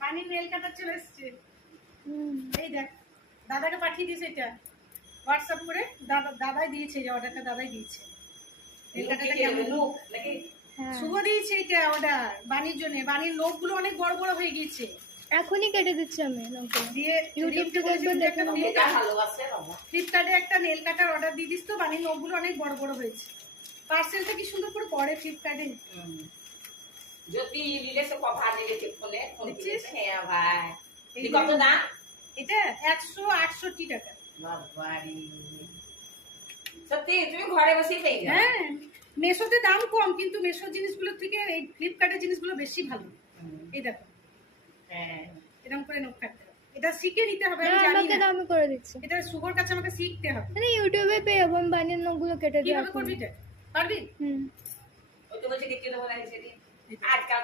পানির নেল কাটার চলে এসছে। এই দেখ, দাদাকে পাঠিয়ে দিয়েছে এটা হোয়াটসঅ্যাপ করে। দাদাই দিয়েছে, যে অর্ডারটা দাদাই দিয়েছে। নেল কাটাটা কেমন নাকি শুভ দিয়েছে এটা অর্ডার বানির জন্য। বানির নখগুলো অনেক বড় বড় হয়ে গিয়েছে, এখনই কেটে দিচ্ছি আমি নখগুলো। দিয়ে ইউটিউব থেকে একবার দেখে ফ্লিপকার্টে একটা নেল কাটার অর্ডার দিয়ে দিস তো, বানির নখগুলো অনেক বড় বড় হয়েছে। পার্সেলটা কি সুন্দর করে করে ফ্লিপকার্টে। জ্যোতি রিলেশে কভার দিয়েছে ফোনে, ফোন দিয়েছে। হ্যাঁ ভাই, এই কত দাম? এটা 168 টাকা। বাবারে, সত্যি তুমি ঘরে বসেই পেয়ে যাও। হ্যাঁ, মেশোতে দাম কম, কিন্তু মেশো জিনিসগুলোর থেকে এই ফ্লিপকার্টের জিনিসগুলো বেশি ভালো। এই দেখো, হ্যাঁ এরকম করে নখ কাটতে হবে। এটা শিখে নিতে হবে, আমি হ্যাঁ, জানি আমাকে না। দাও, আমি করে দিচ্ছি। এটা শুভর কাছে আমাকে শিখতে হবে। মানে ইউটিউবে পেয়ে যাবো, আমি বানিয়ে নখগুলো কেটে দিই। কিভাবে করবি এটা? পারবি? ওই তো বলছে কি কিলো বলা হয়েছে আজকাল